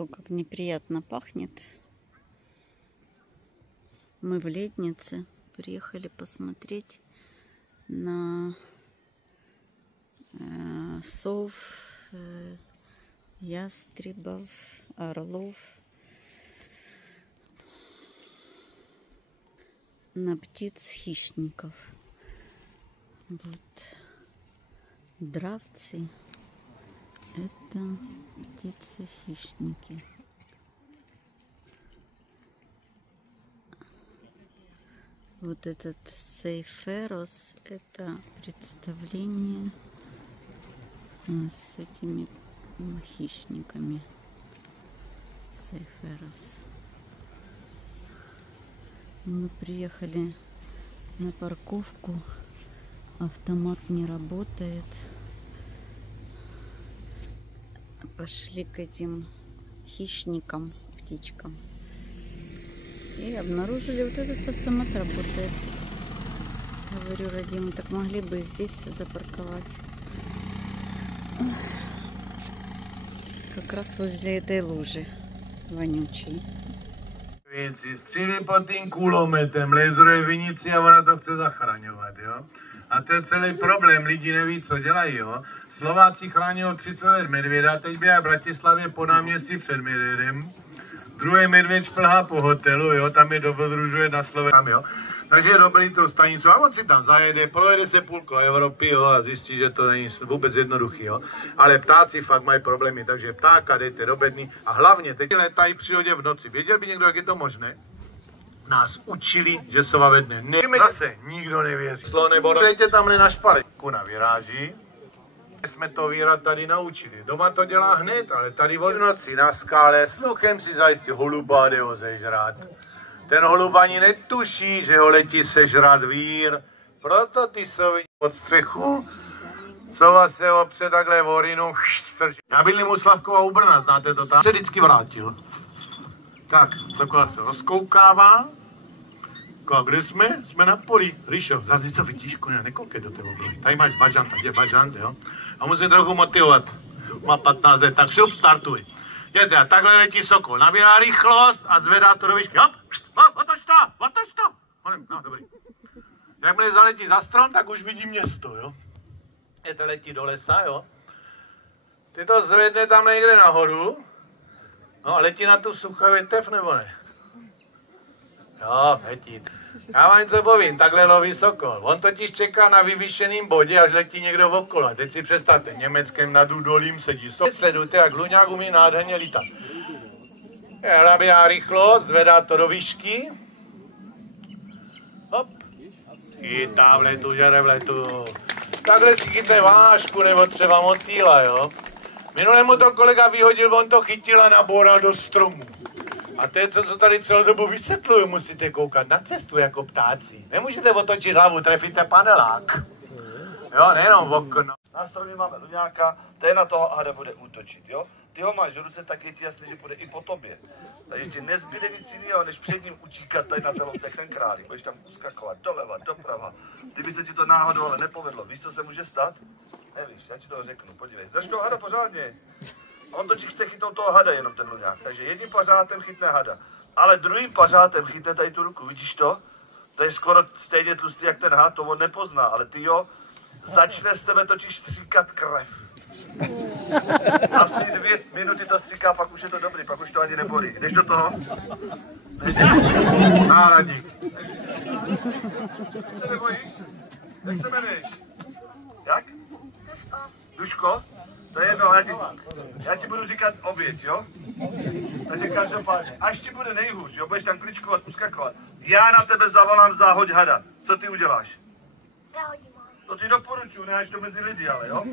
Фу, как неприятно пахнет. Мы в Леднице приехали посмотреть на сов, ястребов, орлов, на птиц-хищников. Вот дравцы — это птицы-хищники. Вот этот Сейферос — это представление с этими хищниками. Сейферос. Мы приехали на парковку. Автомат не работает. Пошли к этим хищникам, птичкам. И обнаружили, вот этот автомат работает. Говорю, родимый, так могли бы здесь запарковать. Как раз возле этой лужи вонючей. Střílí pod tím kulometem, lézruje vinici a ona to chce zachraňovat, jo. A to je celý problém, lidi neví, co dělají, jo. Slováci chrání 30 let medvěda, teď běhá v Bratislavě po náměstí před medvědem. Druhý medvěd šplhá po hotelu, jo, tam je dobrodružuje na Slovensku, jo. Takže je dobrý tou stanicu a on si tam zajede, projede se půlko Evropy, jo, a zjistí, že to není vůbec jednoduchý, jo. Ale ptáci fakt mají problémy, takže ptáka dejte do bedny a hlavně teď letají při hodě v noci. Věděl by někdo, jak je to možné? Nás učili, že sova ve dne ne. Zase nikdo nevěří. Slo nebo dejte tamhle na špalek. Kuna vyráží. Jsme to vírat tady naučili. Doma to dělá hned, ale tady v noci na skále sluchem si zajistí holuba, jde ho zežrat. Ten holub ani netuší, že ho letí sežrat vír. Proto ty sovy pod střechu, sova se opře takhle vorinu. Já bydlím u Slavkova u Brna, znáte to tam? Se vždycky vrátil. Tak, takhle se rozkoukává. A kde jsme? Jsme na poli. Ríšo, zase něco vidíš, koně, nekoukej do té oblohy. Tady máš bažant, tady je bažant, jo. A musím trochu motivovat. Má 15 let, tak šup, startuj. Jde, a takhle letí sokol. Nabírá rychlost a zvedá to do výšky. Hop, otoč to. No, dobrý. Jakmile zaletí za strom, tak už vidí město, jo. Je to letí do lesa, jo. Ty to zvedne tam někde nahoru. No a letí na tu suchou větev, nebo ne? Jo, letí. Já vám něco povím, takhle loví sokol. On totiž čeká na vyvýšeném bodě, až letí někdo okolo. Teď si představte, Německém nad údolím sedí sokol. Sledujte, jak Luňák umí nádherně lítat. Nabírá rychlost, zvedá to do výšky. Hop. Chytá v letu, žere v letu. Takhle si chytne vášku nebo třeba motýla, jo. Minule mu to kolega vyhodil, on to chytil a naboural do stromu. A to je to, co tady celou dobu vysvětluju, musíte koukat na cestu jako ptáci. Nemůžete otočit hlavu, trefíte panelák. Jo, nejenom v okno. Na stromě máme Luňáka, ten na toho hada bude útočit, jo. Ty ho máš v ruce, tak je ti jasný, že bude i po tobě. Takže ti nezbyde nic jiného, než před ním utíkat tady na té lovce jak ten králík. Budeš tam uskakovat doleva, doprava. Kdyby se ti to náhodou ale nepovedlo, víš, co se může stát? Nevíš, já ti to řeknu, podívej. Drž toho hada pořádně. On totiž chce chytnout toho hada, jenom ten Luňák. Takže jedním pařátem chytne hada. Ale druhým pařátem chytne tady tu ruku, vidíš to? To je skoro stejně tlustý jak ten had, to on nepozná, ale ty jo, začne z tebe totiž stříkat krev. Asi 2 minuty to stříká, pak už je to dobrý, pak už to ani nebolí. Jdeš do toho? Náhradník. Jak se nebojíš? Jak se jmenuješ? Jak? Duško? To je jedno, já ti budu říkat oběť, jo? Takže každopádně, až ti bude nejhůř, jo, budeš tam kličkovat, uskakovat, já na tebe zavolám záhoď hada. Co ty uděláš? Zahodím ho. To ti doporučuji, neháš to mezi lidi, ale jo?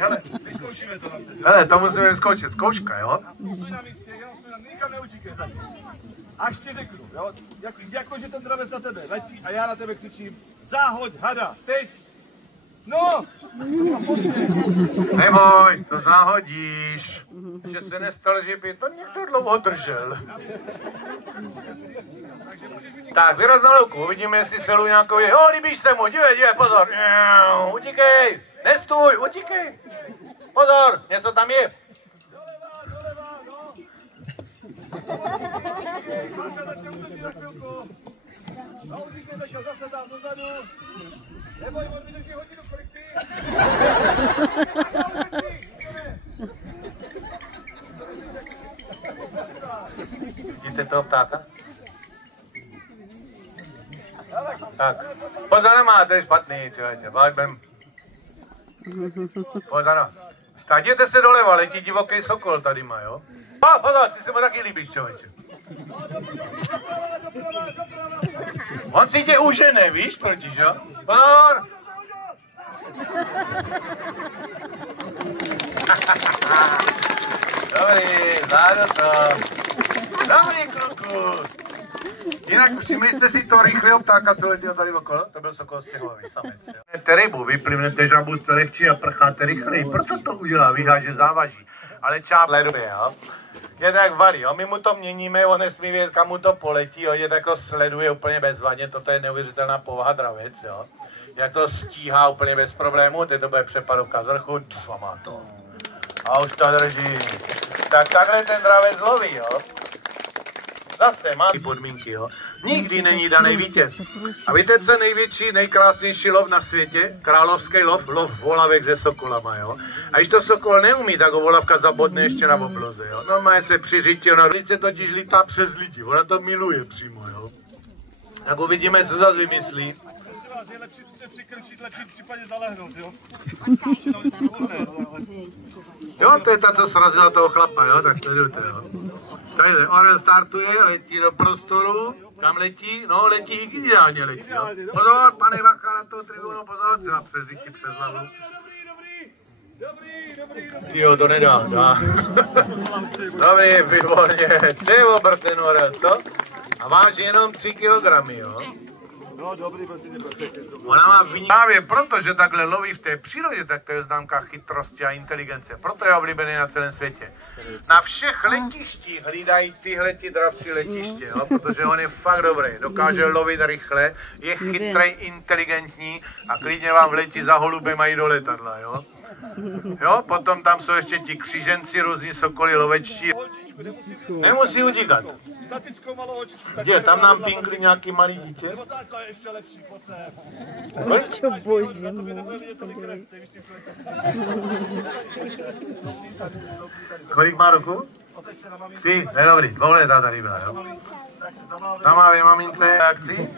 Hele, vyzkoušíme to na předě. Hele, to musíme vyzkoušet, zkouška, jo? Stůj na místě, jenom stůj na místě, nikam neutíkej zatím. Až ti řeknu, jo? Jako že ten dravec na tebe letí a já na tebe křičím, záhoď hada, teď! No! Neboj, to zahodíš. Že se nestalo, že by to někdo dlouho držel. Tak, vyraz na louku, uvidíme, jestli se Luňákovi... Jo, líbíš se mu, dívej, pozor. Utíkej, nestůj, utíkej. Pozor, něco tam je. Doleva, No, když mě začal zase dát dozadu. Neboj, on vydrží hodinu, kolik pí. Vidíte toho ptáka? Tak, pozor, máte špatný, člověče, vážbem. Pozor, no. Tak jděte se doleva, letí divoký sokol tady má, jo? Pozor, ty se mu taky líbíš, člověče. On si tě užene, víš, totiž, jo? Pozor! Dobrý, zádo to. Dobrý, kluku. Jinak všimli si to rychlého ptáka, co letěl tady okolo? To byl sokol stěhovavý samec. Te rybu, vyplivnete žabu z televčí a prcháte rychleji. Proto to udělá, vyháže závaží. Ale čáp sleduje, jo? Je tak varý, jo? My mu to měníme, on nesmí vědět, kam mu to poletí, jo? Je tak sleduje úplně bezvadně, toto je neuvěřitelná povaha dravec, jo? Jak to stíhá úplně bez problémů, teď to bude přepadovka z vrchu, a má to. A už to drží. Tak takhle ten dravec loví, jo? Zase má podmínky, jo? Nikdy není daný vítěz. A víte, co je největší, nejkrásnější lov na světě? Královský lov, lov volavek se sokolama, jo? A když to sokol neumí, tak ho volavka zabodne ještě na obloze, jo? Normálně se přiřítí, ona velice totiž lítá přes lidi, ona to miluje přímo, jo? Tak uvidíme, co zase vymyslí. Je lepší se přikrčit, lepší v případě zalehnout, jo? Jo, to je ta, co srazila toho chlapa, jo? Tak sledujte, jo? Tady Orel startuje, letí do prostoru, kam letí? No, letí ideálně letí, jo? Pozor, pane Vacha, na toho tribunu, pozor, třeba přes rychy, přes hlavu. Dobrý. Jo, to nedá, dá. Dobrý, výborně, to je obr ten Orel, co? A váží jenom 3 kilogramy, jo? No, dobrý, prostě Ona má právě proto, že takhle loví v té přírodě, tak to je známka chytrosti a inteligence. Proto je oblíbený na celém světě. Na všech letištích hlídají tyhleti dravci letiště, jo? Protože on je fakt dobrý, dokáže lovit rychle, je chytrý, inteligentní a klidně vám letí za holubem a i do letadla, jo? Jo, potom tam jsou ještě ti kříženci, různí sokoly lovečtí. Nemusí utíkat. Statickou malou holčičku. Je, tam nám pinkli nějaký malý dítě. Nebo takhle je ještě lepší, pojď sem. Čo bože můj. Kolik má roku? 3, je dobrý, 2 leta tady byla, jo? Tam má mamince akci.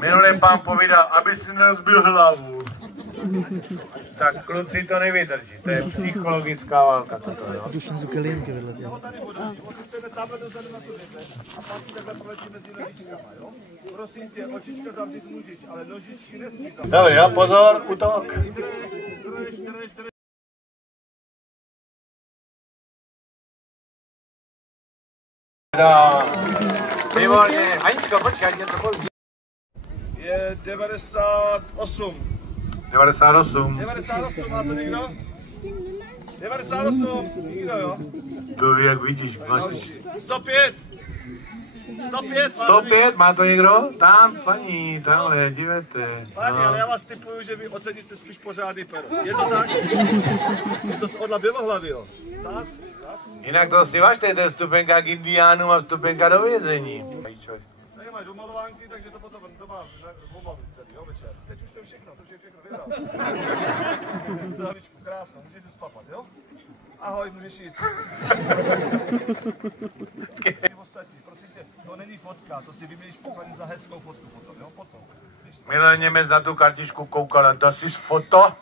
Minulý pán povídal, aby si nerozbil hlavu. Tak kluci to nevydrží, to je psychologická válka. Dušen z kelímky vedle tě. Prosím tě, očička zavřít můžeš, ale nožičky nesmíš. Hele, jo, pozor, útok. Výborně. Aničko, počkej, něco povím. Je 98. 98. 98, má to někdo? 98, nikdo, jo? To ví, jak vidíš, máš. 105. 105, 105, má to někdo? Tam, paní, tamhle, dívejte. Pani, ale já vás tipuju, že vy oceníte spíš pořádný pero. Je to tak? Je to z Orla Bělohlavy, jo? Tak? Jinak to si vašte, to je vstupenka k indiánům a vstupenka do vězení. Tady máš domalovánky, takže to potom doma pomalu celý, jo, večer. Teď už to je všechno, vyhrál. Zdravíčku, krásno, můžeš se spapat, jo? Ahoj, můžeš jít. Ostatní, prosím tě, to není fotka, to si vyměníš pokladně za hezkou fotku potom, jo? Potom. Milan Němec na tu kartičku koukal a to jsi foto?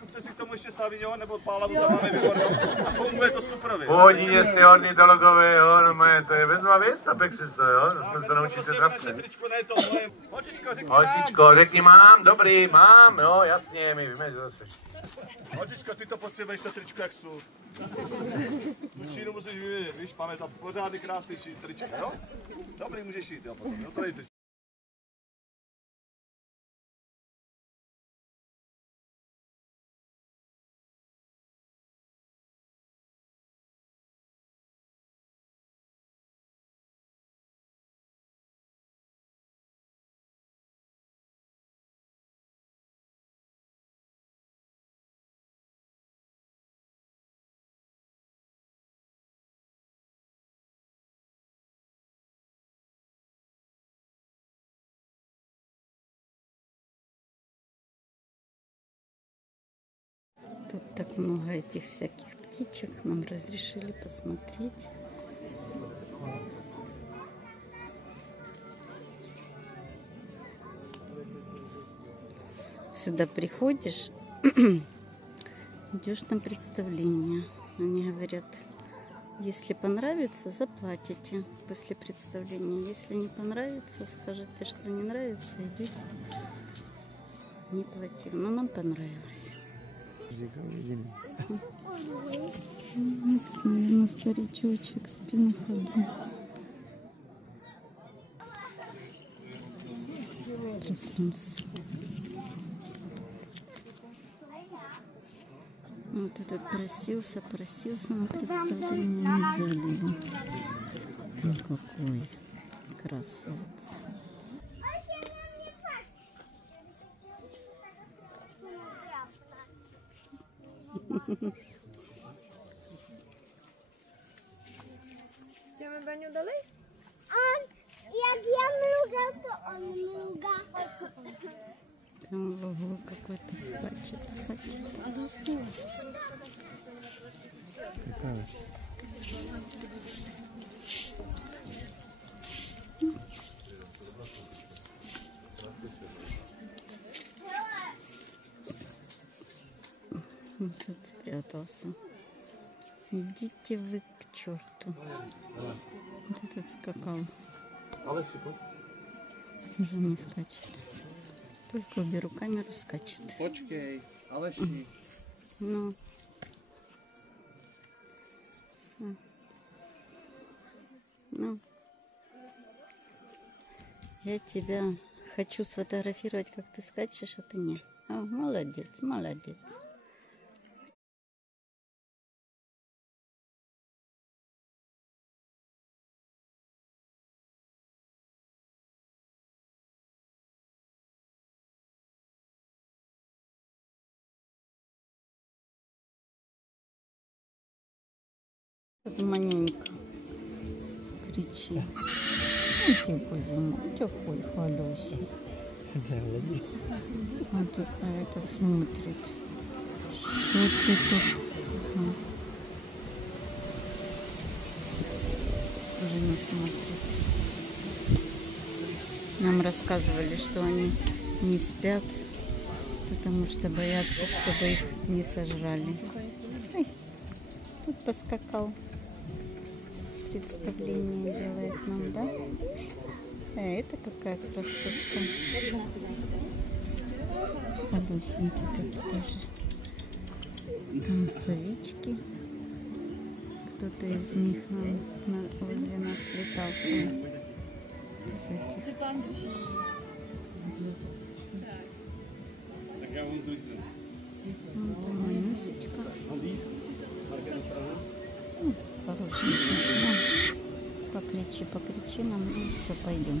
Kupte si k tomu ještě Savignon nebo Pálavu, tam máme výbornou. A funguje to super, vy. Původní si ornitologové, jo, no moje, to je vezma věc na Pexiso, jo, jsme se naučit se dravce. Holčičko, řekni mám, dobrý, mám, jo, jasně, my víme, že zase. Holčičko, ty to potřebuješ to tričko jak sůl. Tu šínu musíš vyměnit, víš, máme tam pořádný krásný tričko, jo? Dobrý, můžeš jít, jo, potom, jo, to dejte. Тут так много этих всяких птичек. Нам разрешили посмотреть. Сюда приходишь, идешь на представление. Они говорят, если понравится, заплатите после представления. Если не понравится, скажете, что не нравится, идите, не плати. Но нам понравилось. Вот, наверное, старичочек спит на ходу. Проснулся. Вот этот просился на представление, не взяли его. Ну какой красавец. Idziemy, Beniu, dalej? Jak ja mrugam, to on mruga. Там в углу какой-то скачет. Какая? Вот тут спрятался. Идите вы к черту. Вот этот скакал. Уже не скачет. Только уберу камеру, скачет. Почкej, Aleši. Ну. Ну. Я тебя хочу сфотографировать, как ты скачешь, а ты нет. А, молодец, молодец. Манюнька кричи. Иди, Бузина, тихой, Холёсий. Да, Владимир. А тут этот смотрит. Что ты тут? Уже не смотрит. Нам рассказывали, что они не спят, потому что боятся, чтобы их не сожрали. Ой, тут поскакал. Представление делает нам, да? Это какая красотка. Хорошенький тут тоже. Там совички. Кто-то из них возле нас летал. Вот Манюсечка. Хорошенький. Покричи нам, и все, пойдем.